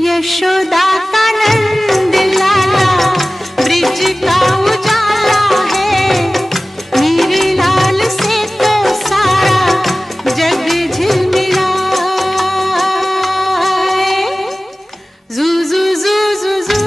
यशोदा का नंद लाला ब्रिज का उजाला है, मेरे लाल से तो सारा जग झिलमिलाए। जू जू जू जू जू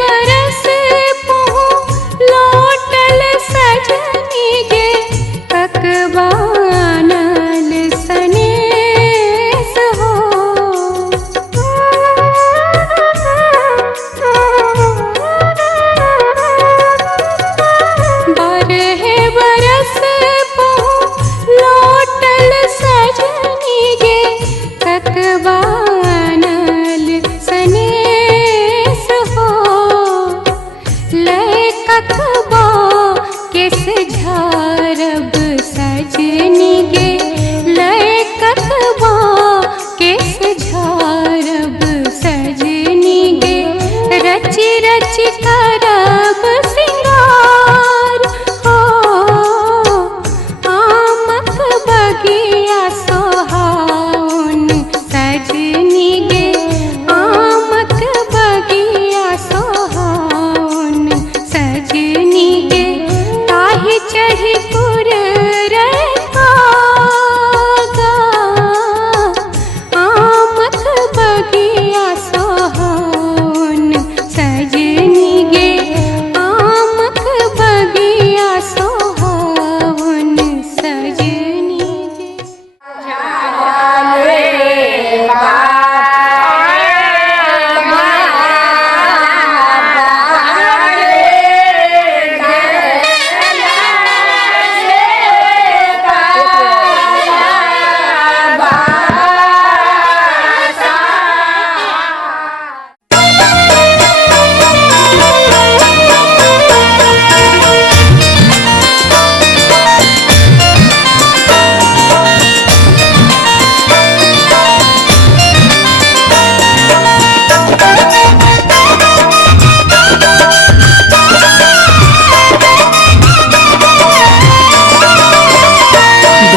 बरस पहु लौटल सजनी गे ककबानल सनेस हो। बारह बरस पहु लौटल सजनी गे ककबानल सनेस हो। लय ककबा केस झारब सजनी गे लय ककबा केस झारब सजनी गे रचि रचि करब सिंगार हो। आमक बगिया सोहाउन सजनी गे आमक बगिया सोहाउन सजनी गे ताहि चढ़ी पुर रखा आमक बगिया सोहाउन सजनी गे आमक बगिया सोहाउन सजनी गे।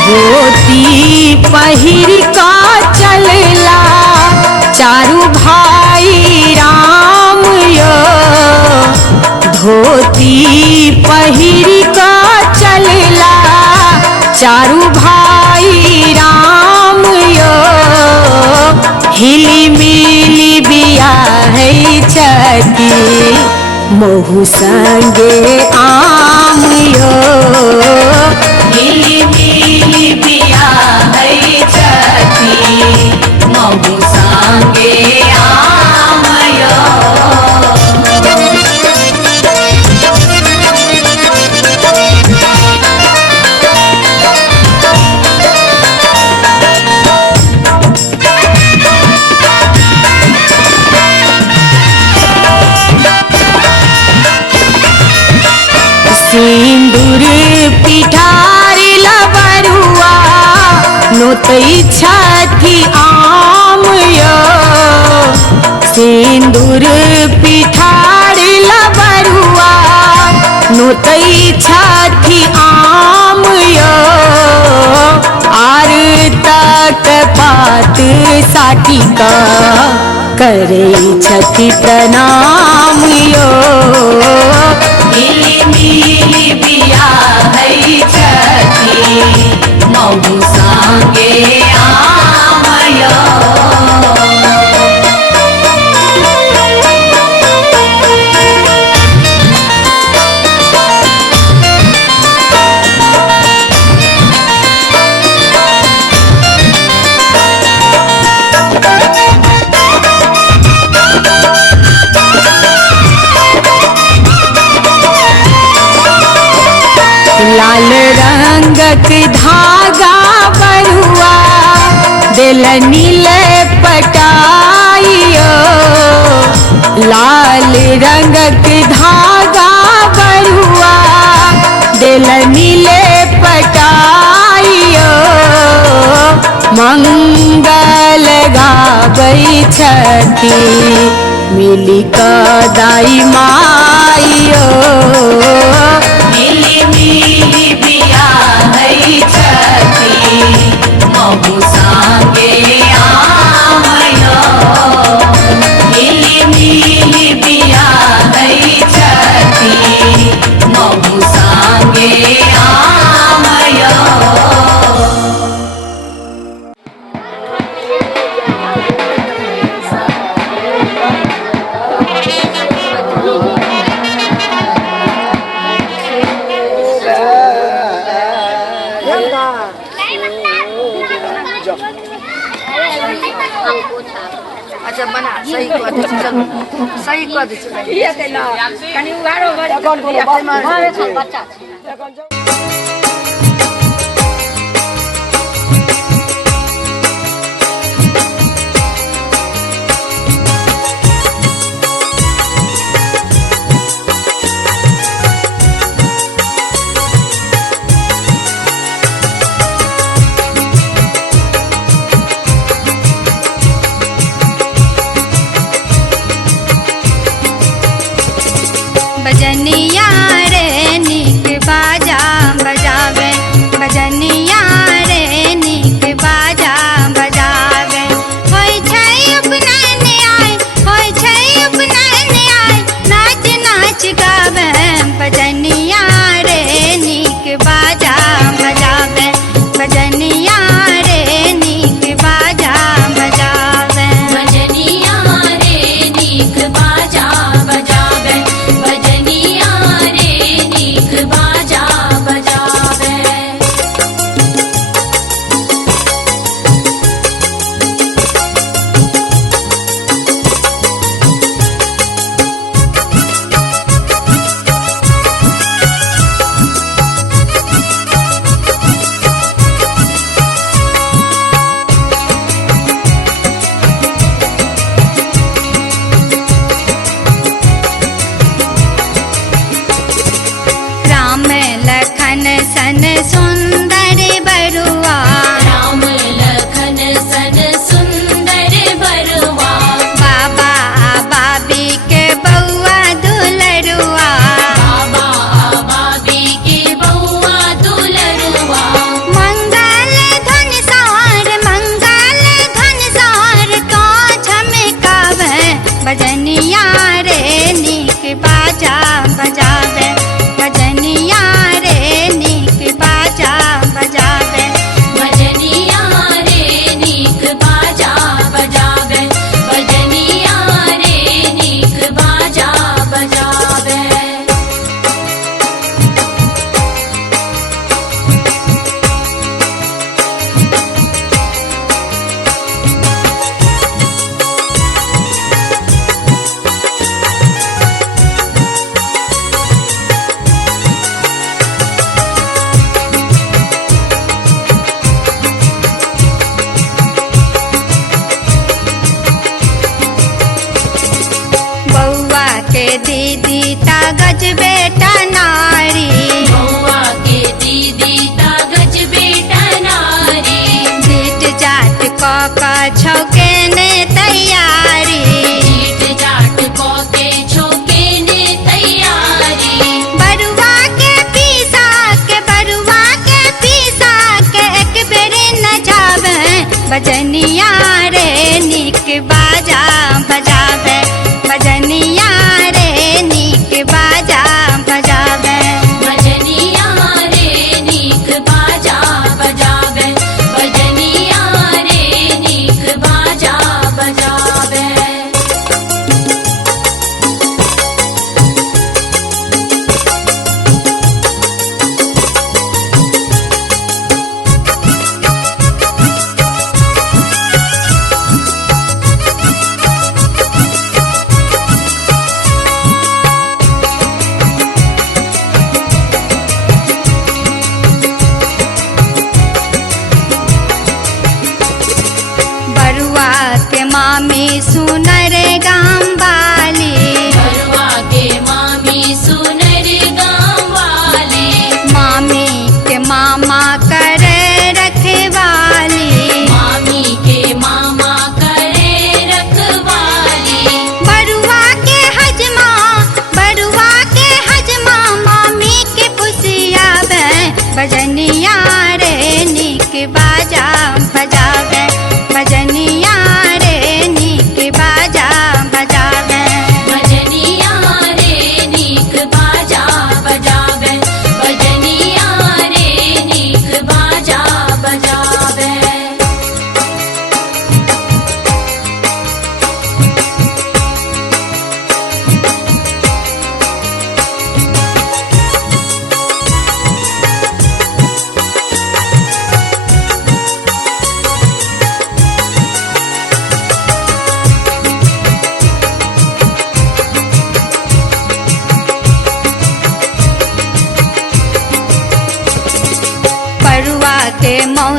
धोती पहिर का चलला चारू भाई राम यो। धोती पहिर का चलला चारू भाई राम यो। हिली मिली बिया है छती महु संगे आम यो। हिली मिली बिया है छती महु संगे आम यो। सिंदूर पिठारी लबरुआ नोतई छठी आम यो। सिंदूर पिठारी लबरुआ नोतई छठी आम यो। आर तक पात साठी का करे छठी प्रणाम यो। मिली मिली बिया है छठी महु संगे आम यो। लाल रंगक धागा बरुआ दिल नील पटाइयो। लाल रंगक धागा बरुआ दिल नील पटाइयो। मंगल गाबै छठी मिली कदाई माइयो। मिली मिली बिया है छठी महु संगे आम यो। मिली मिली बिया है छठी महु संगे आम यो। अच्छा बना सही कह दे चलो सही कह दे ये ते ना कनी उगारो बच्चा बजनिया रे नीक बाजा बजावे बजनिया रे नीक बाजा बजावे होय छै उपनयन आय होय छै उपनयन आय नाच नाच गावे बजनिया रे नीक बाजा बजावे बजनिया रे नीक बाजा बजावे बजनिया रे नीक बाजा बजावे बजनिया रे नीक बाजा बजावे राम लखन सन सुंदर बरुआ राम लखन सन सुंदर बरुआ बाबा बाबी के बउआ दुलरुआ बाबा बाबी के बउआ दुलरुआ मंगल धन सार का झमकावे बजनिया रे नीक बाजा बजावे बजनिया रे नीक बाजा बजावे बजनिया रे नीक बाजा बजावे बजनिया रे नीक बाजा बजावे बउआ के दीदी तागज बेटा नारी बउआ के दीदी तागज बेटा नारी जीट जाट का छौके ने तैयारी जीट जाट को के छोके ने तैयारी बरुआ के पीसा के एक बेरे न जावे बजनिया रे नीक बाजा बजावे बजनिया रे नीक बाजा बजावे बजनिया रे नीक बाजा बजावे बजनिया रे नीक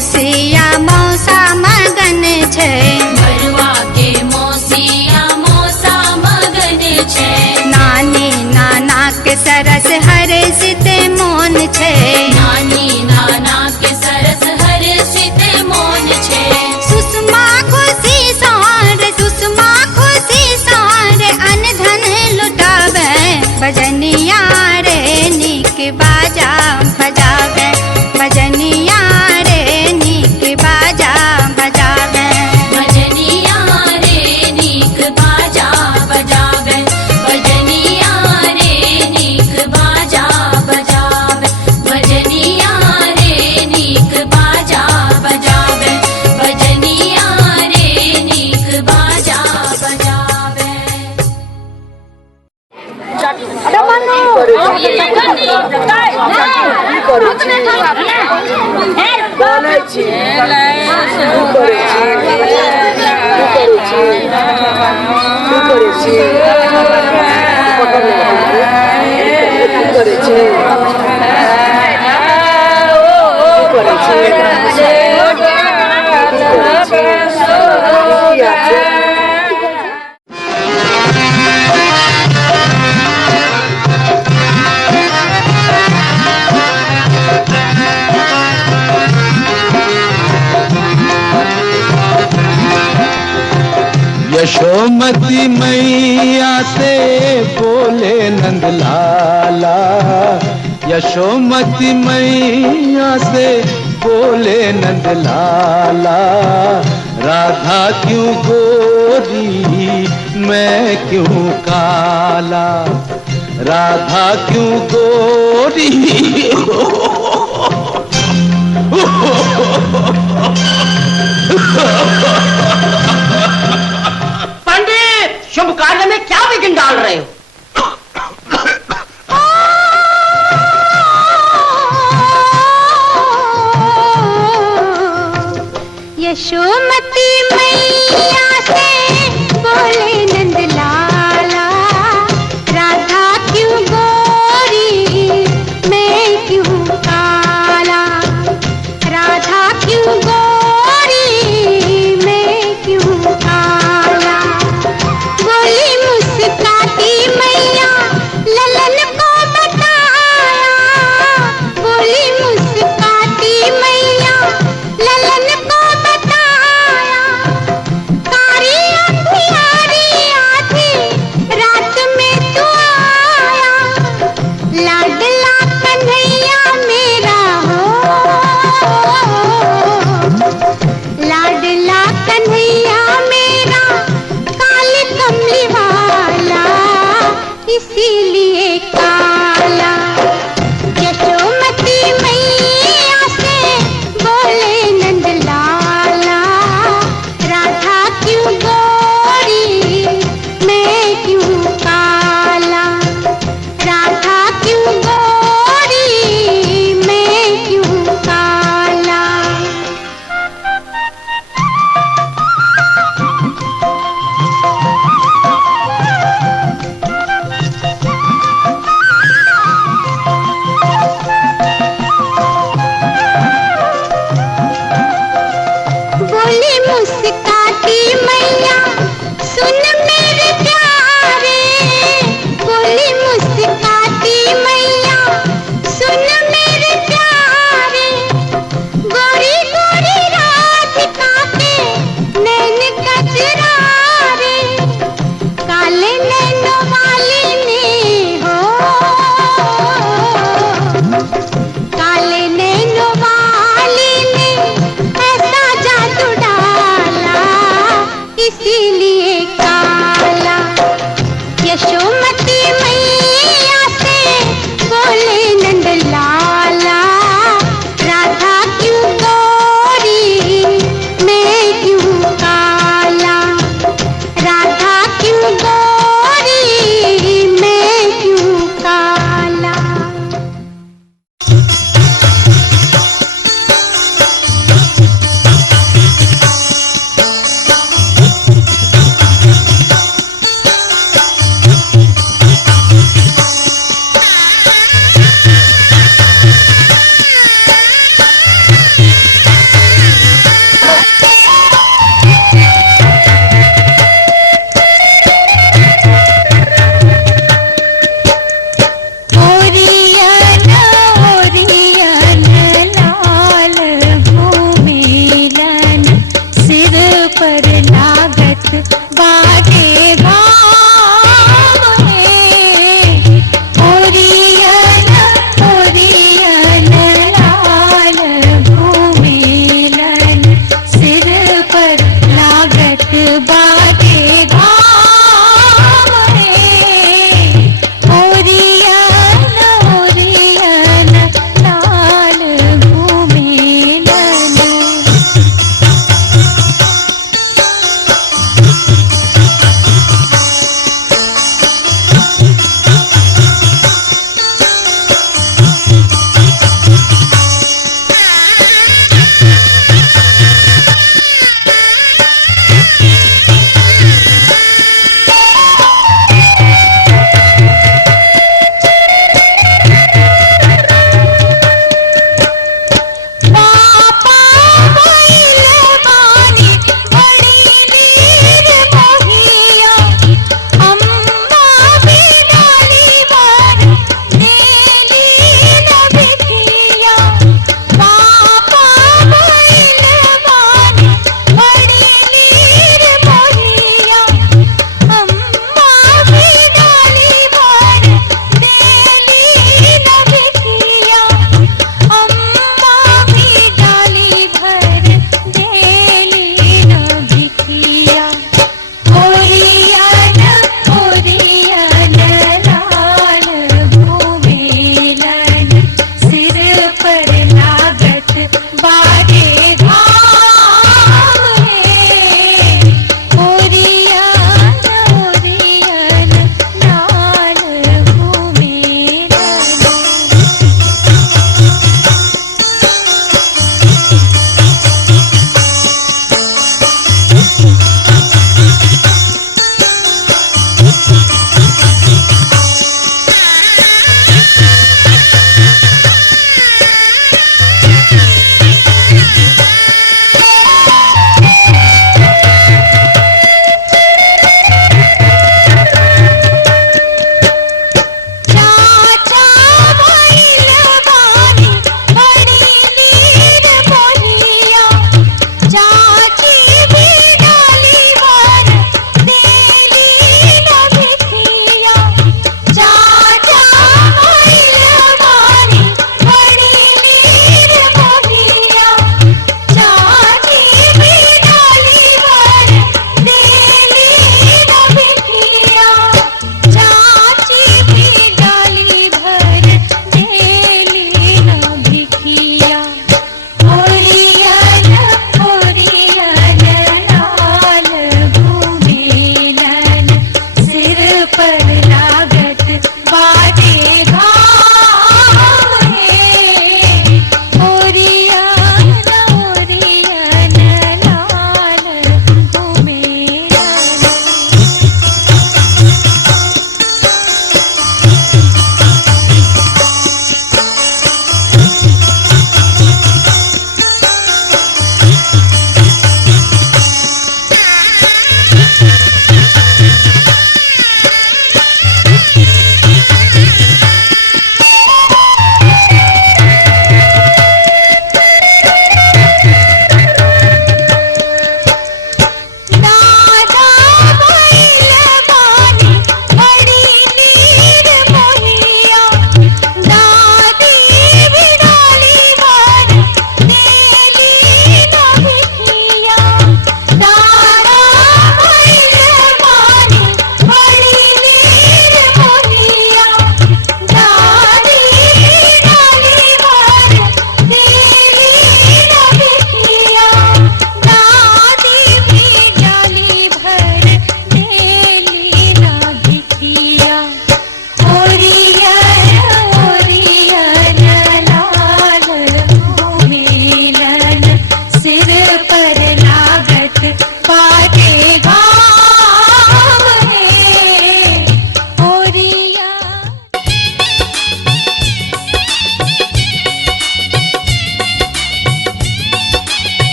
मौसिया मौसा मगन छे, बरुआ के मौसिया मौसा मगन छे, नानी नाना के सरस हर्षित मोन छे, नानी नाना के सरस हर्षित मोन छे, सुषमा खुशी सार अन धन लुटावे, भजनिया रे नीक बाजा बजावे, भजनिया रे नीक बाजा बजावे, भजनिया रे नीक बाजा बजावे, भजनिया रे नीक बाजा बजावे, भजनिया रे नीक बाजा बजावे, भजनिया रे नीक बाजा बजावे। यशोमती मैया से बोले नंदलाला, यशोमती मैया से बोले नंदलाला, राधा क्यों गोरी मैं क्यों काला, राधा क्यों गोरी पंडित, शुभ कार्य में क्या विघ्न डाल रहे हो? यशोमती मैया से बोले नंदलाला, राधा क्यों गोरी मैं क्यों काला, राधा क्यों गोरी मैं क्यों काला, बोली मुस्काती मैया ललन को बताया, बोली मुस्काती मैया ललन को बताया,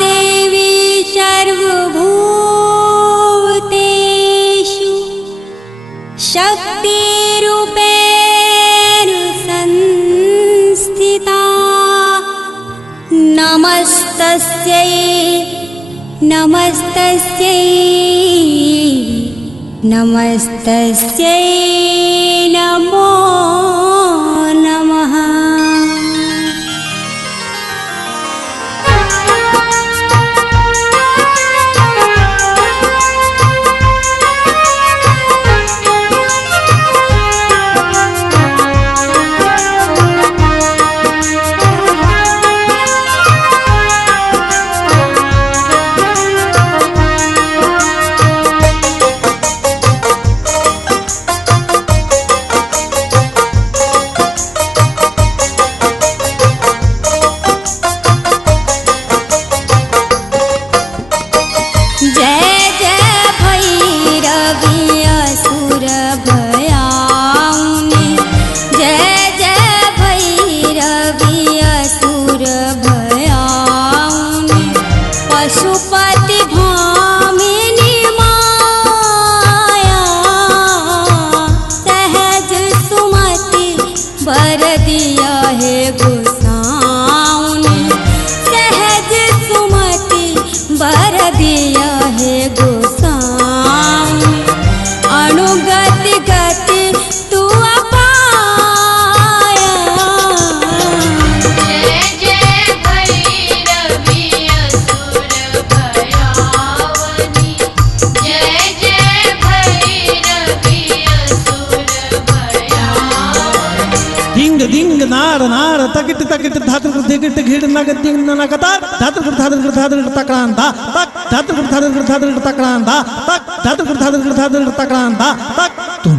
देवी सर्वभूतेषु शक्तिरूपेण संस्थिता नमस्तस्यै नमस्तस्यै नमस्तस्यै नमो नमः। तकिट तकिट धातु दिगिट घिड नग दिंग नगतार धातु तकरांदा तक धातु तकरांदा तक धातु तकरांदा तक तुम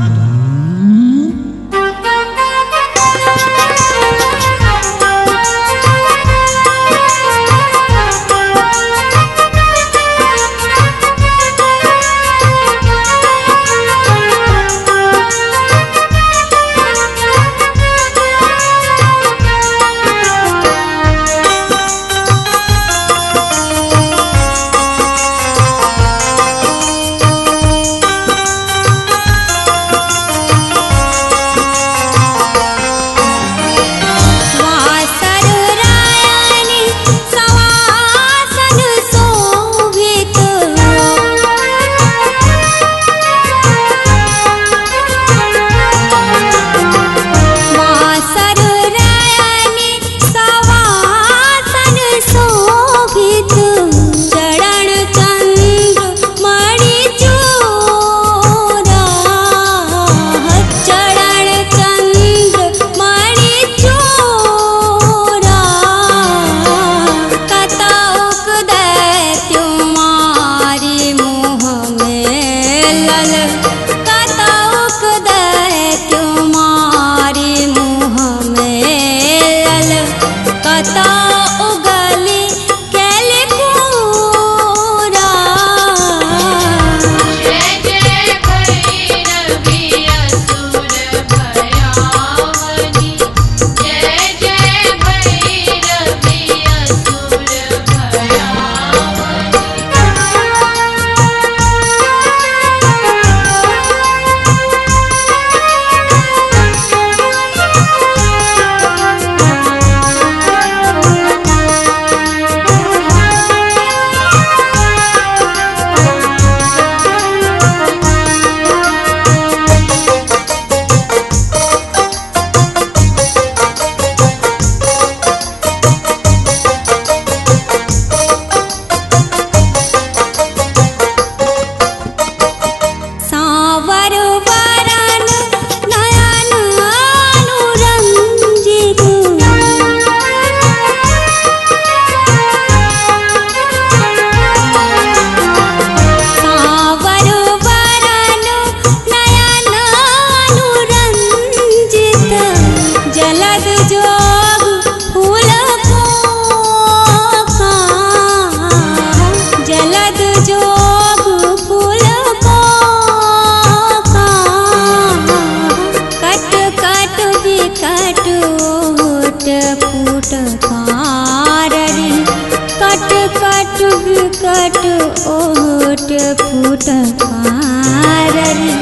ओट फूट पाररी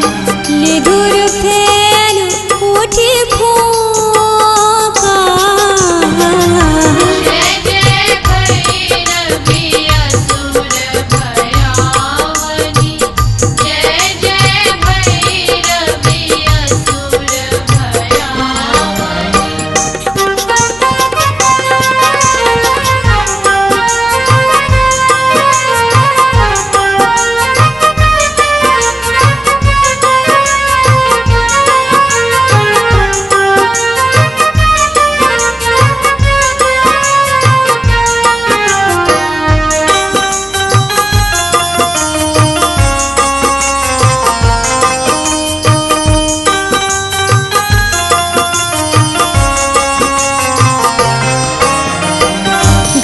लिदुर फेन उठी फूका जय जय भैरवी असुर भयावनी जय जय भैरवी असुर भयावनी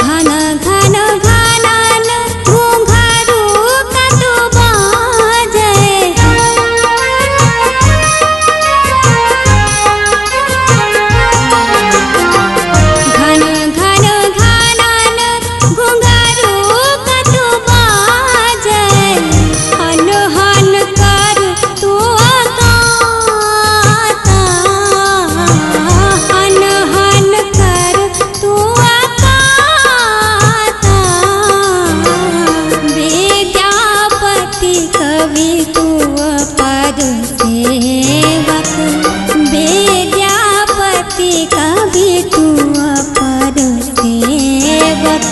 घन घन घनन घुंघरू कतु बाजे घन घन घनन घुंघरू कतु बाजे हन हन कर तू अकाता हन हन कर तू अकाता विद्यापति कवि तू पद सेवक विद्यापति कवि तू पद सेवक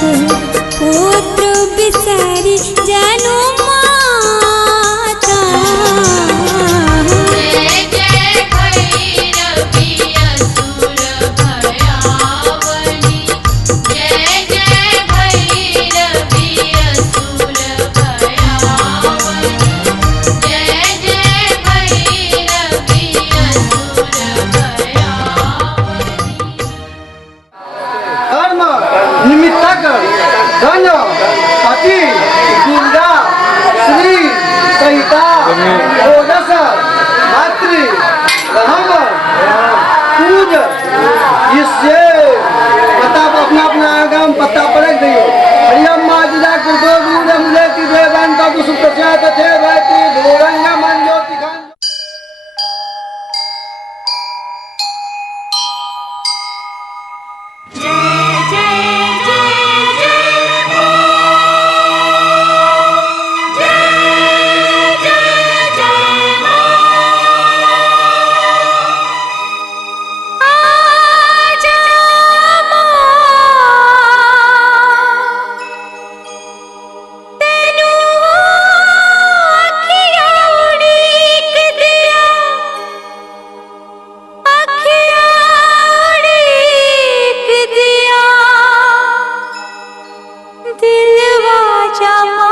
पुत्र बिसरी जनु माता जय जय भैरवी असुर भयावनी जय जय भैरवी असुर भयावनी जय जय भैरवी असुर भयावनी धर्म निमित्तक धन पति दुर्गा श्री सहिता ओजस मातृ रहम पूज इससे पता अपना अपना आगम पता परख दियो हरियम माजिदा कृतो दूर मुले की देवान का सुप्त से तथे भाती धोरंग मन ज्योति खान आजा माँ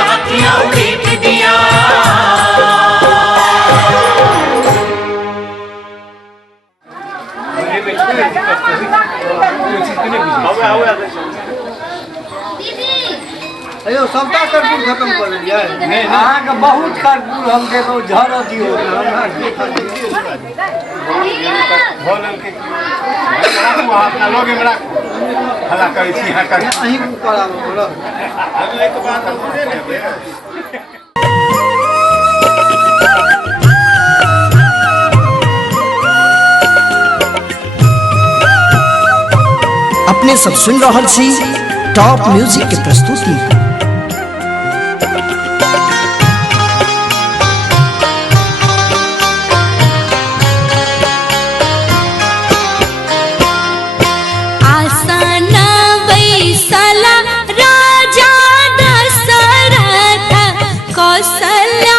हाथियां उड़ीक दिया। अयो सबका कर्पूर खत्म कर दिया है। अहाँ के बहुत कर्पूर हम के तो झर दियो। अपना लोगे में रख हला करी थी हां कर अहीं को पड़ा बोलो। अब एक बात हम सुने लेबे। अपने सब सुन रहल छी टॉप म्यूजिक के प्रस्तुति। राजा दशरथ कौशल्या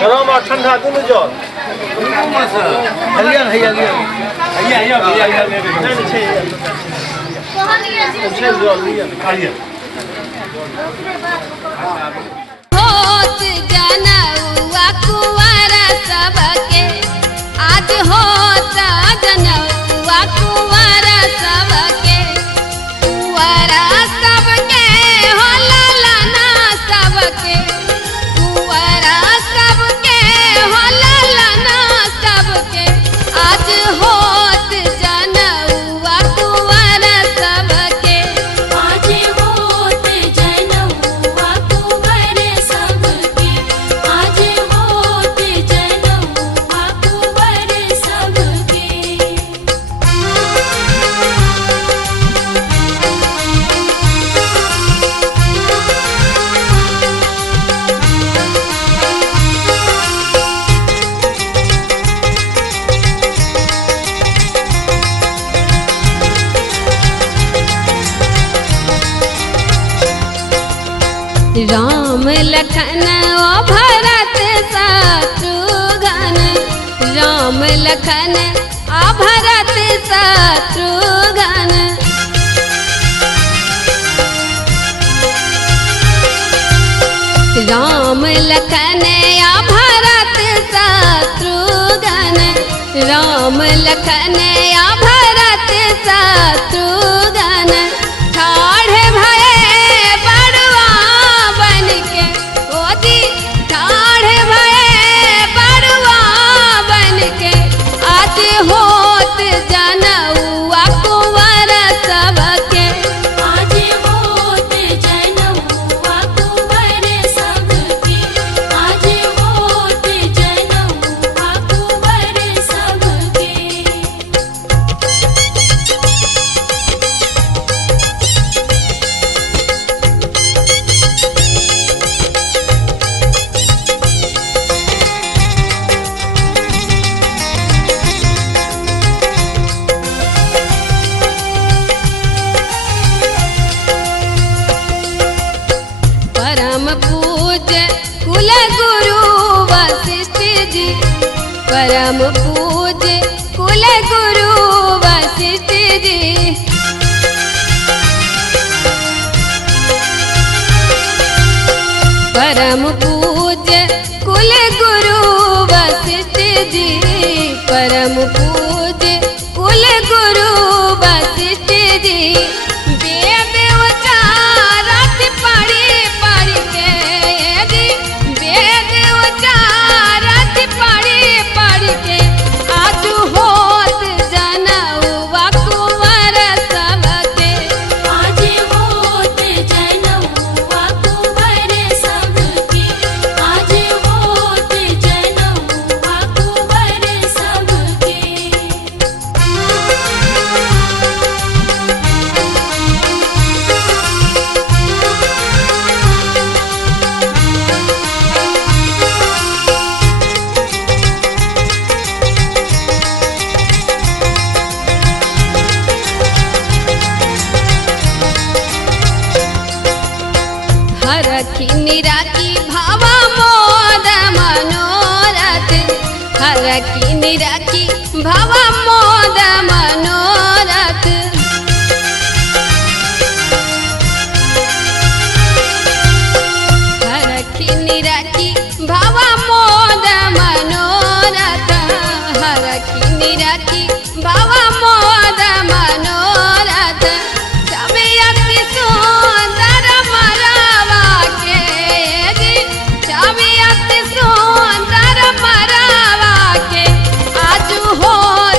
गरम और ठंडा दोनों जल हलियन है हलियन होत जनौआ कुंवारा सबके आज होत जनौआ कुंवारा सबके कुंवारा सबके हो लालना सबके कुंवारा सबके हो लालना सबके आज होत जनौआ कुंवारा सबके आज होत जनौआ कुंवर सबके आज होत जनौआ कुंवर सबके राम लखन ओ भरत शत्रुघ्न राम लखन आ भरत शत्रुघ्न राम लखन आ भरत शत्रुघ्न राम लखन आ भरत शत्रुघ्न ठाढ़ भये बड़ुआ बनके ओदी ठाढ़ भये बड़ुआ बनके आज होत जनौआ कुंवर सबके आज होत जनौआ कुंवर सबके आज होत जनौआ कुंवर सबके परम पूज्य कुल गुरु वशिष्ठ जी परम पूज्य कुल गुरु वशिष्ठ जी परम पूज्य कुल गुरु वशिष्ठ जी परम पूज्य कुल गुरु वशिष्ठ जी वेद उचारत पढ़ी पढ़ के यदि वेद उचारत पढ़ी पढ़ के आज होत जनौआ कुंवर सबके आज होत जनौआ कुंवर सबके आज होत जनौआ कुंवर सबके हरखी निराकी भावा मोद मनोरथ हरखी निराकी भावा मोद मनोरथ हरखी निराकी भावा मोद मनोरथ हरखी निराकी भावा मोद मनोरथ छवि अति सुंदर मरवा के यदि छवि अति सुंदर मरवा के आज होत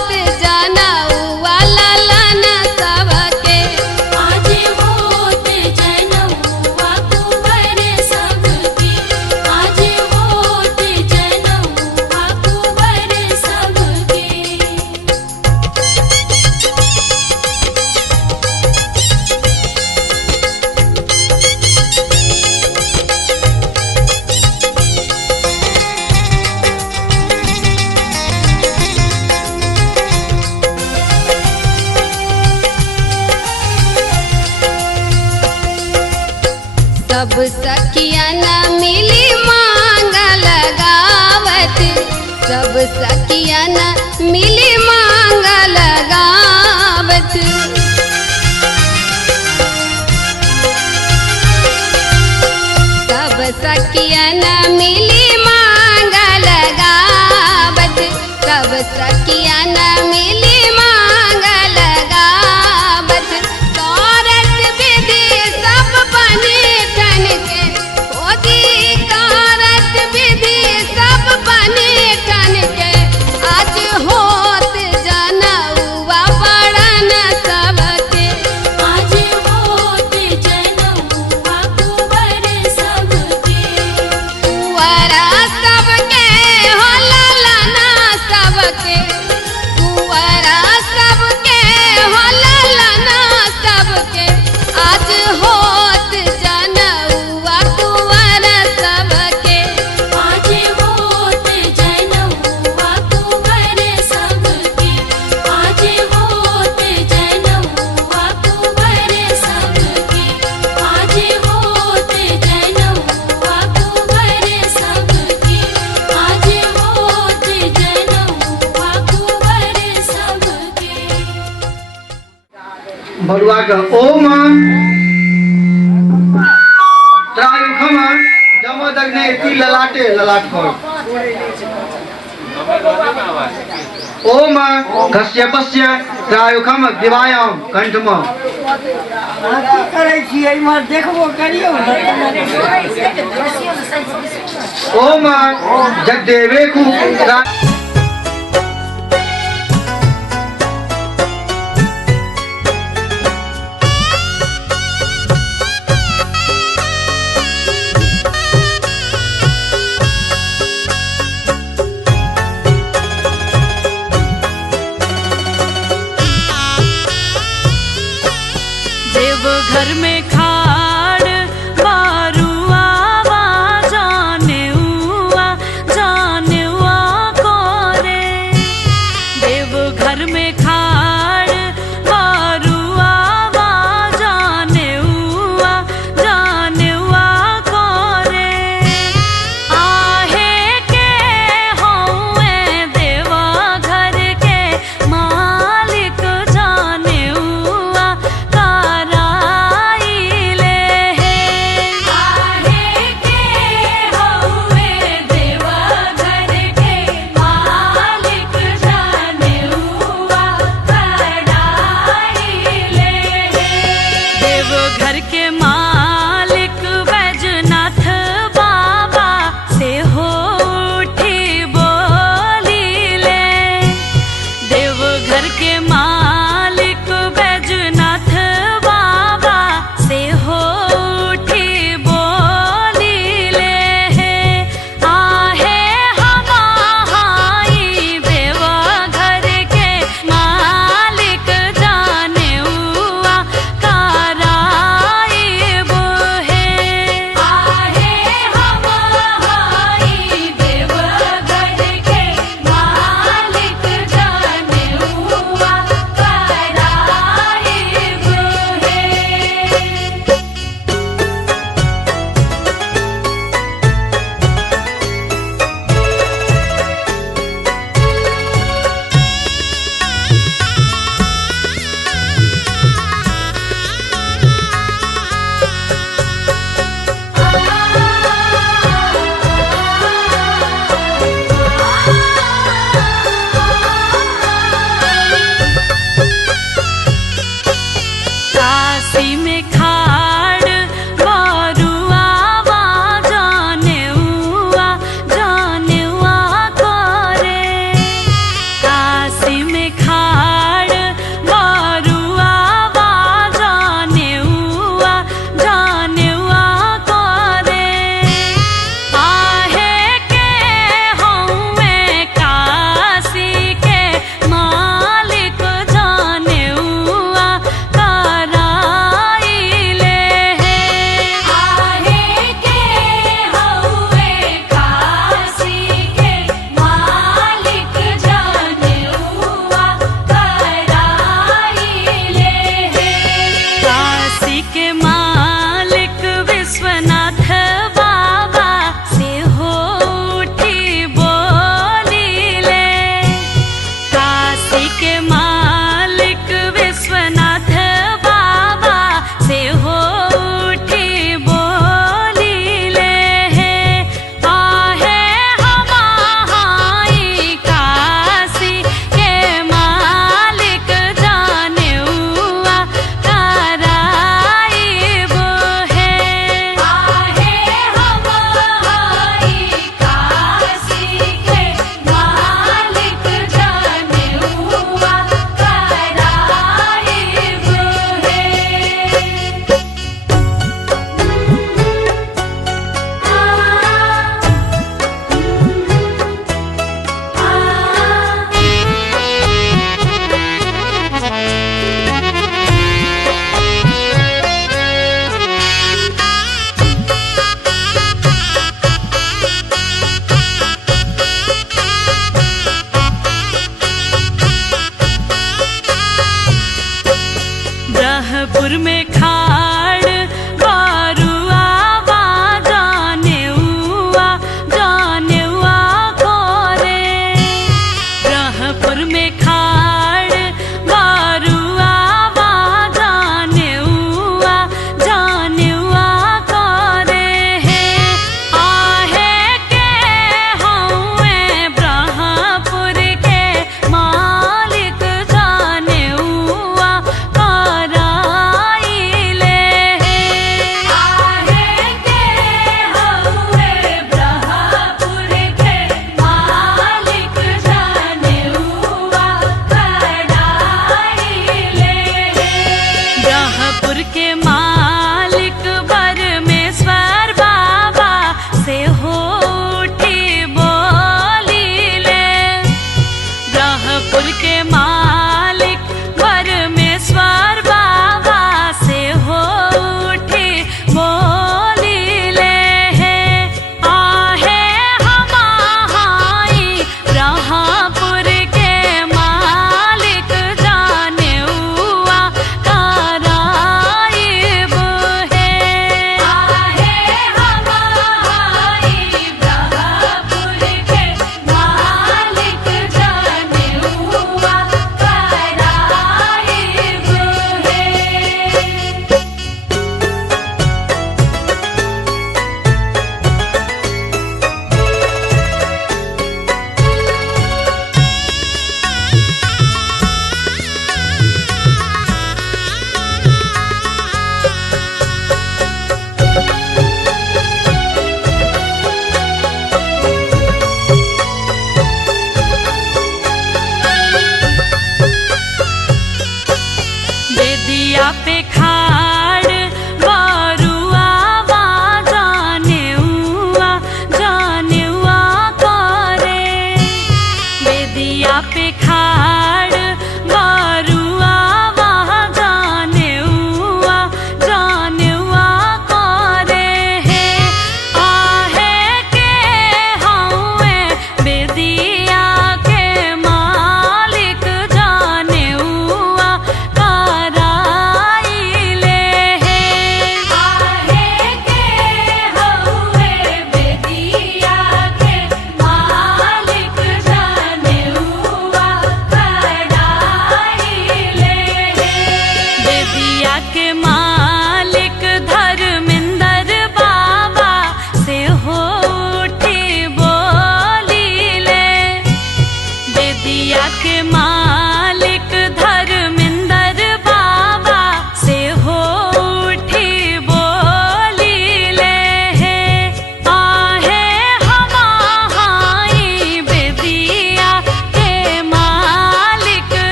बरुआ का ओम त्रायुखम जमदग्ने इति ललाटे ललाट कर ओम कश्यपस्य त्रायुखम दिवायाम कंठम करे छी एमा देखबो करियो ओम जगदेवेकु घर में खाड़ बारुआ जाने हुआ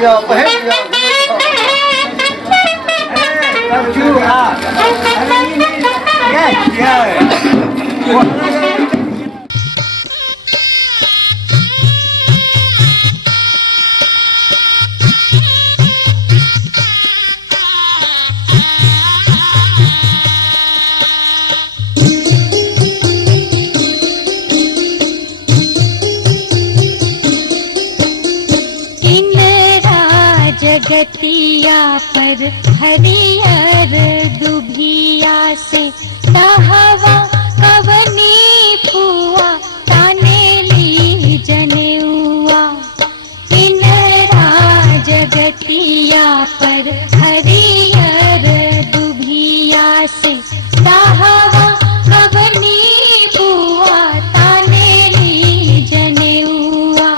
लिया पहन लिया जगतिया पर हरियर दुभिया से कहवा कवनी पुआ ताने ली जनेउआ। किनरा जगतिया पर हरियर दुभिया से कहवा कवनी पुआ ताने ली जनेउआ।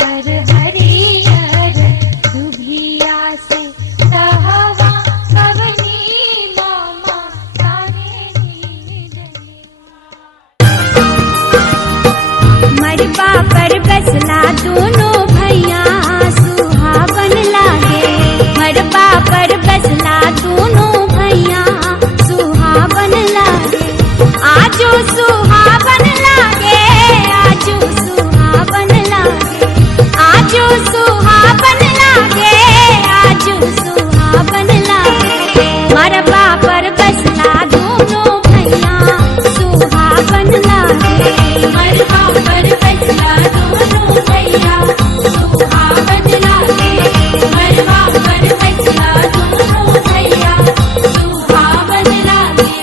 पर हरियर दुभिया से कहवा कवनी मामा तारे मरबा पर बसला दोनों भैया सुहावन लागे। मरबा पर बसला दोनों भैया सुहावन लागे। आजो सुहावन लागे, आजो सुहावन लागे, आजो सुहावन लागे, आजो सुहावन लागे। मरबा पर बसला दोनों भैया सुहावन लागे। मरबा पर बसला दोनों भैया सुहावन लागे। मरबा पर बसला दोनों भैया सुहावन लागे।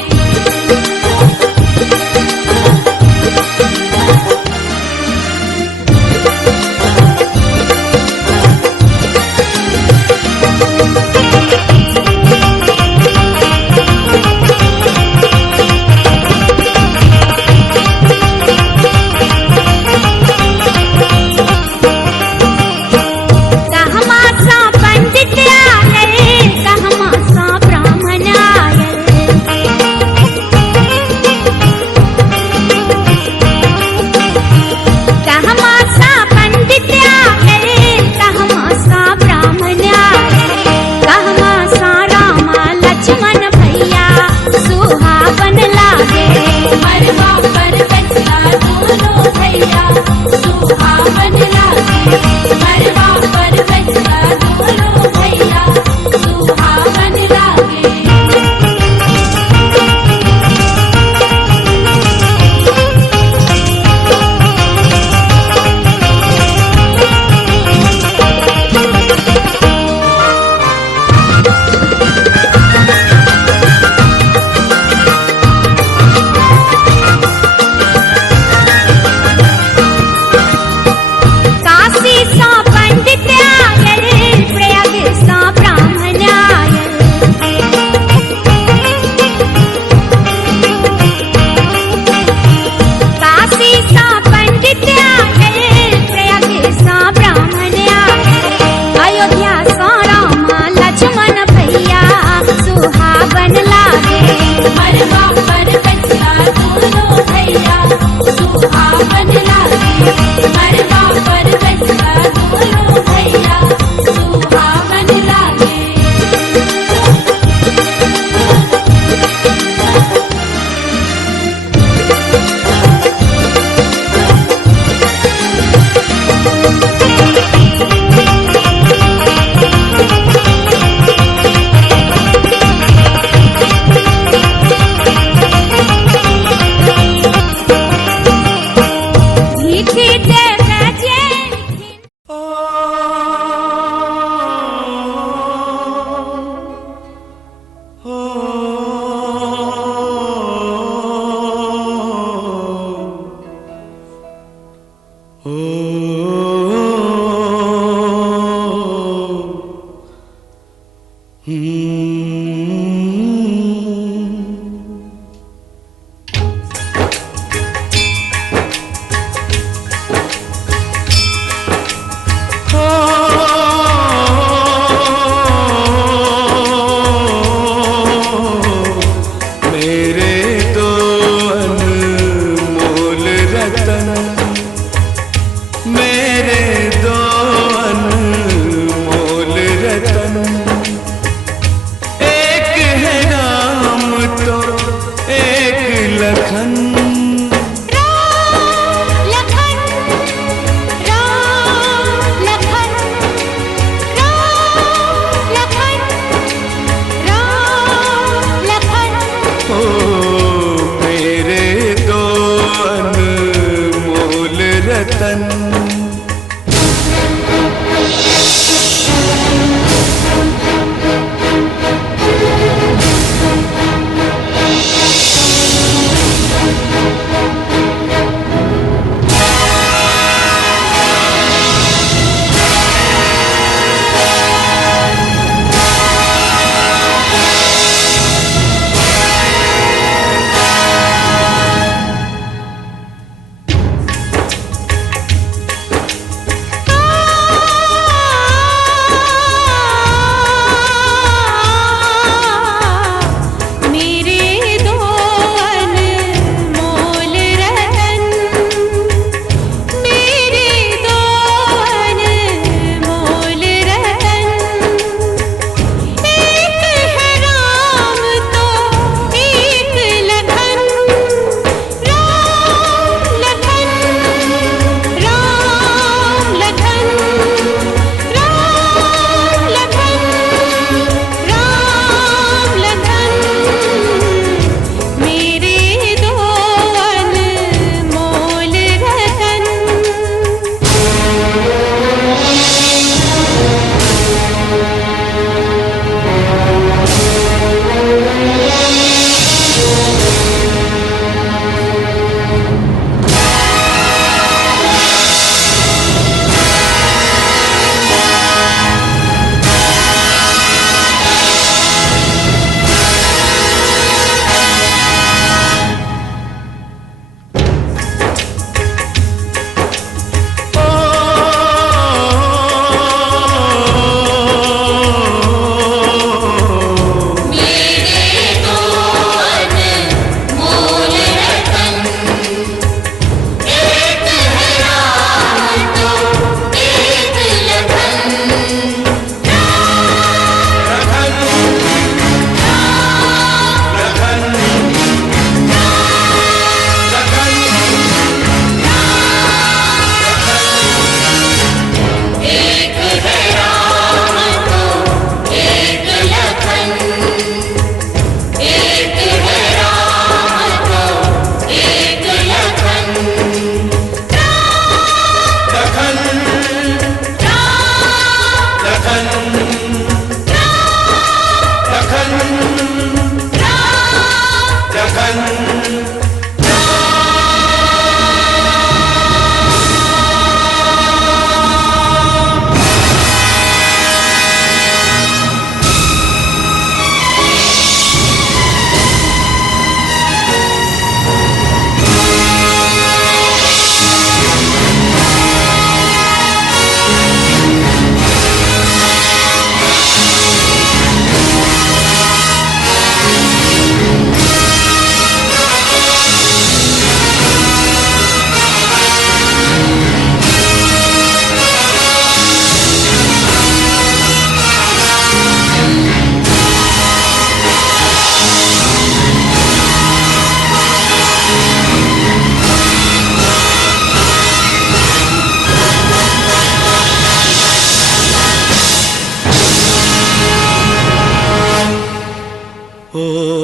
हो